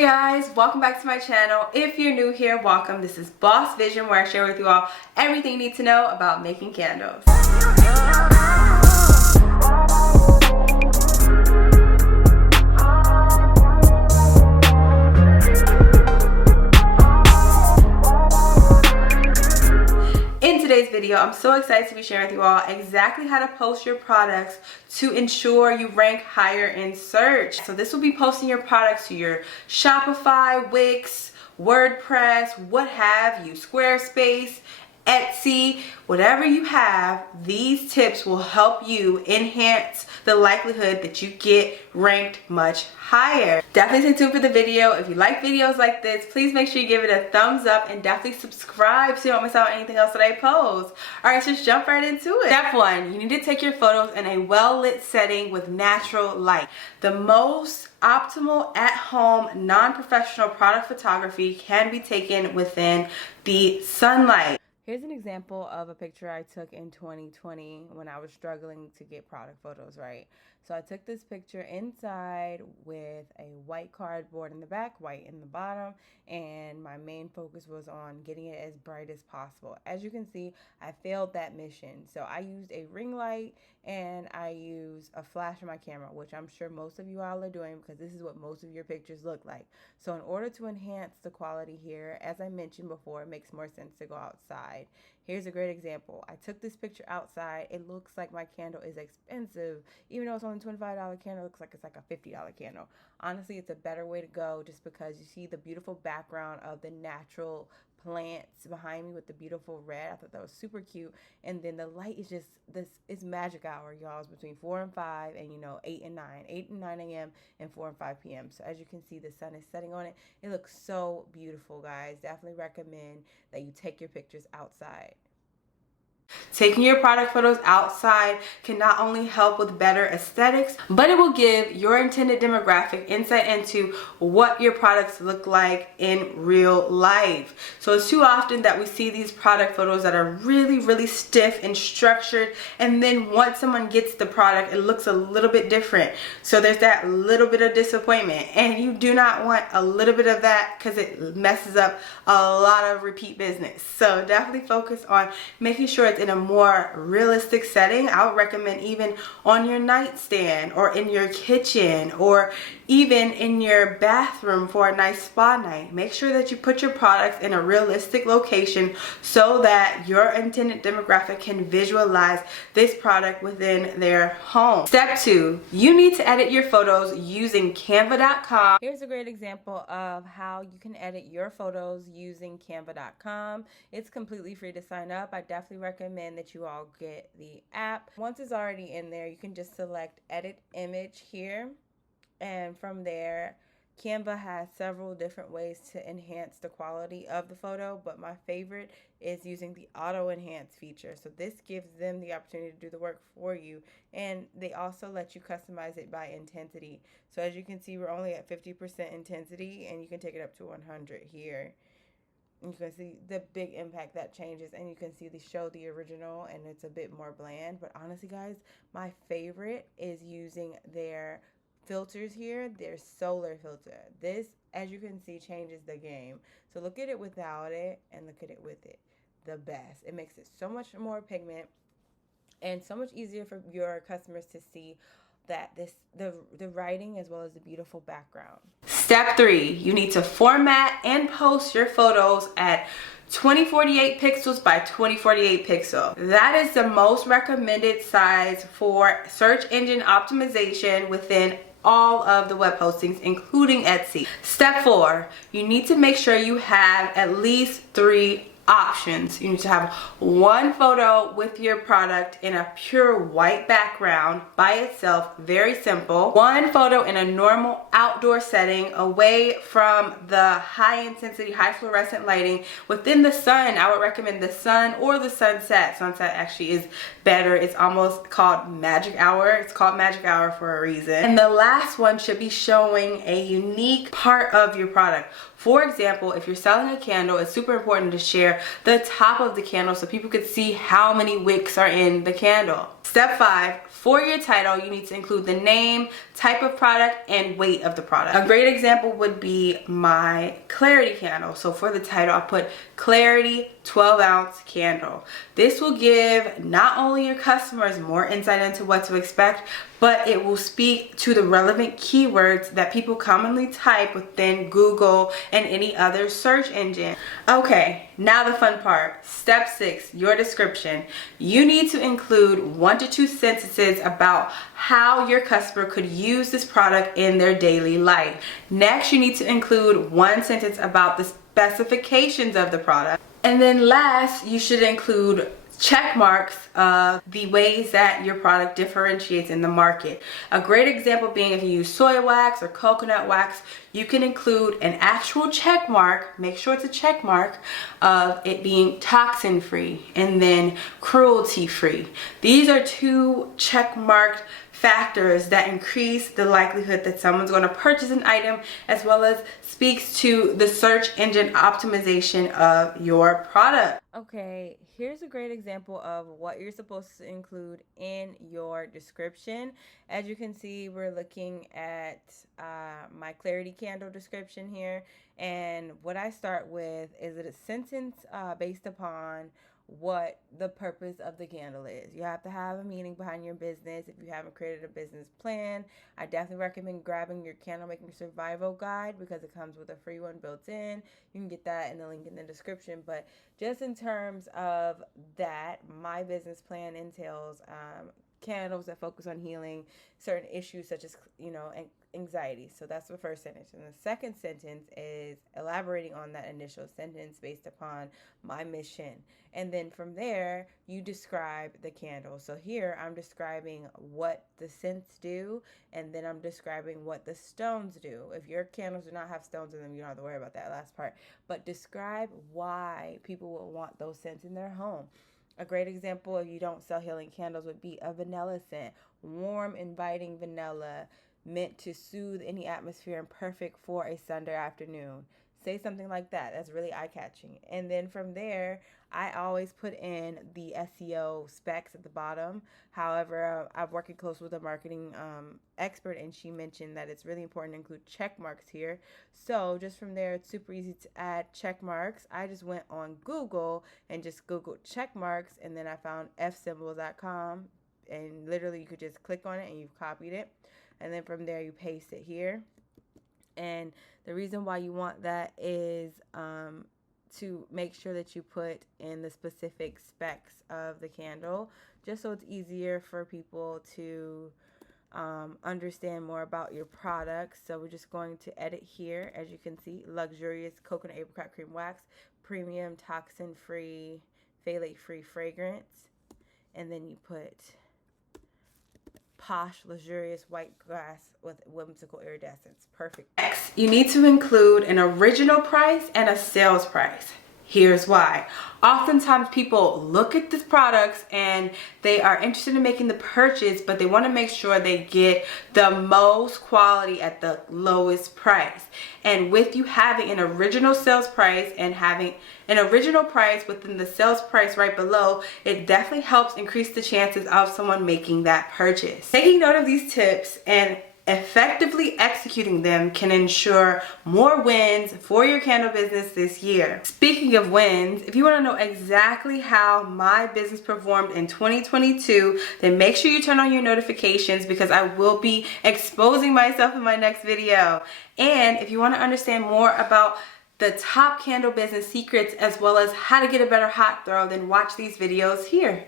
Hey guys, welcome back to my channel. If you're new here, welcome. This is Boss Vision, where I share with you all everything you need to know about making candles. In today's video, I'm so excited to be sharing with you all exactly how to post your products to ensure you rank higher in search. So this will be posting your products to your Shopify, Wix, WordPress, what have you, Squarespace, Etsy, whatever you have. These tips will help you enhance the likelihood that you get ranked much higher. Definitely stay tuned for the video. If you like videos like this, please make sure you give it a thumbs up and definitely subscribe so you don't miss out on anything else that I post. Alright, so just jump right into it. Step 1, you need to take your photos in a well-lit setting with natural light. The most optimal at-home, non-professional product photography can be taken within the sunlight. Here's an example of a picture I took in 2020 when I was struggling to get product photos right. So I took this picture inside with a white cardboard in the back, white in the bottom, and my main focus was on getting it as bright as possible. As you can see, I failed that mission. So I used a ring light and I used a flash on my camera, which I'm sure most of you all are doing because this is what most of your pictures look like. So in order to enhance the quality here, as I mentioned before, it makes more sense to go outside. Here's a great example. I took this picture outside. It looks like my candle is expensive. Even though it's only $25 candle, it looks like it's like a $50 candle. Honestly, it's a better way to go just because you see the beautiful background of the natural plants behind me with the beautiful red. I thought that was super cute. And then the light is just, this is magic hour, y'all. It's between 4 and 5 and 8 and 9. 8 and 9 a.m. and 4 and 5 p.m. So as you can see, the sun is setting on it. It looks so beautiful, guys. Definitely recommend that you take your pictures outside. Taking your product photos outside can not only help with better aesthetics, but it will give your intended demographic insight into what your products look like in real life. So it's too often that we see these product photos that are really stiff and structured, and then once someone gets the product, it looks a little bit different. So there's that little bit of disappointment, and you do not want a little bit of that because it messes up a lot of repeat business. So definitely focus on making sure it's in a more realistic setting. I would recommend even on your nightstand or in your kitchen or even in your bathroom for a nice spa night. Make sure that you put your products in a realistic location so that your intended demographic can visualize this product within their home. Step 2, you need to edit your photos using canva.com. Here's a great example of how you can edit your photos using canva.com. It's completely free to sign up. I definitely recommend that you all get the app. Once it's already in there, you can just select edit image here, and from there Canva has several different ways to enhance the quality of the photo, but my favorite is using the auto enhance feature. So this gives them the opportunity to do the work for you, and they also let you customize it by intensity. So as you can see, we're only at 50% intensity, and you can take it up to 100 here. You can see the big impact that changes, and you can see show the original, and it's a bit more bland. But honestly, guys, my favorite is using their filters here, their solar filter. This, as you can see, changes the game. So look at it without it and look at it with it. The best. It makes it so much more pigment and so much easier for your customers to see that the writing as well as the beautiful background. Step 3, you need to format and post your photos at 2048 pixels by 2048 pixel. That is the most recommended size for search engine optimization within all of the web hostings, including Etsy. Step 4, you need to make sure you have at least 3 options. You need to have one photo with your product in a pure white background by itself, very simple. One photo in a normal outdoor setting away from the high intensity, high fluorescent lighting. Within the sun, I would recommend the sun or the sunset. Sunset actually is better. It's almost called magic hour. It's called magic hour for a reason. And the last one should be showing a unique part of your product. For example, if you're selling a candle, it's super important to share the top of the candle so people could see how many wicks are in the candle. Step 5, for your title, you need to include the name, type of product, and weight of the product. A great example would be my Clarity candle. So for the title, I put Clarity 12-ounce candle. This will give not only your customers more insight into what to expect, but it will speak to the relevant keywords that people commonly type within Google and any other search engine. Okay, now the fun part. Step 6, your description. You need to include 1 to 2 sentences about how your customer could use this product in their daily life. Next, you need to include 1 sentence about the specifications of the product. And then last, you should include check marks of the ways that your product differentiates in the market. A great example being if you use soy wax or coconut wax, you can include an actual check mark, make sure it's a check mark, of it being toxin free and then cruelty free. These are 2 check marked factors that increase the likelihood that someone's going to purchase an item, as well as speaks to the search engine optimization of your product. Okay, here's a great example of what you're supposed to include in your description. As you can see, we're looking at my Clarity candle description here, and what I start with is a sentence based upon what the purpose of the candle is. You have to have a meaning behind your business. If you haven't created a business plan, I definitely recommend grabbing your candle making survival guide because it comes with a free one built in. You can get that in the link in the description. But just in terms of that, my business plan entails candles that focus on healing certain issues such as, anxiety. So that's the first sentence. And the second sentence is elaborating on that initial sentence based upon my mission. And then from there, you describe the candle. So here I'm describing what the scents do, and then I'm describing what the stones do. If your candles do not have stones in them, you don't have to worry about that last part. But describe why people will want those scents in their home. A great example, if you don't sell healing candles, would be a vanilla scent. Warm, inviting vanilla, meant to soothe any atmosphere and perfect for a Sunday afternoon. Say something like that. That's really eye-catching. And then from there, I always put in the SEO specs at the bottom. However, I'm working close with a marketing expert, and she mentioned that it's really important to include check marks here. So just from there, it's super easy to add check marks. I just went on Google and just Googled check marks, and then I found fsymbols.com, and literally you could just click on it and you've copied it. And then from there, you paste it here. And the reason why you want that is to make sure that you put in the specific specs of the candle, just so it's easier for people to understand more about your products. So we're just going to edit here. As you can see, luxurious coconut apricot cream wax, premium toxin-free, phthalate-free fragrance. And then you put posh, luxurious white glass with whimsical iridescence. Perfect. Next, you need to include an original price and a sales price. Here's why. Oftentimes people look at these products and they are interested in making the purchase, but they want to make sure they get the most quality at the lowest price. And with you having an original sales price and having an original price within the sales price right below, it definitely helps increase the chances of someone making that purchase. Taking note of these tips and effectively executing them can ensure more wins for your candle business this year. Speaking of wins, if you want to know exactly how my business performed in 2022, then make sure you turn on your notifications because I will be exposing myself in my next video. And if you want to understand more about the top candle business secrets as well as how to get a better hot throw, then watch these videos here.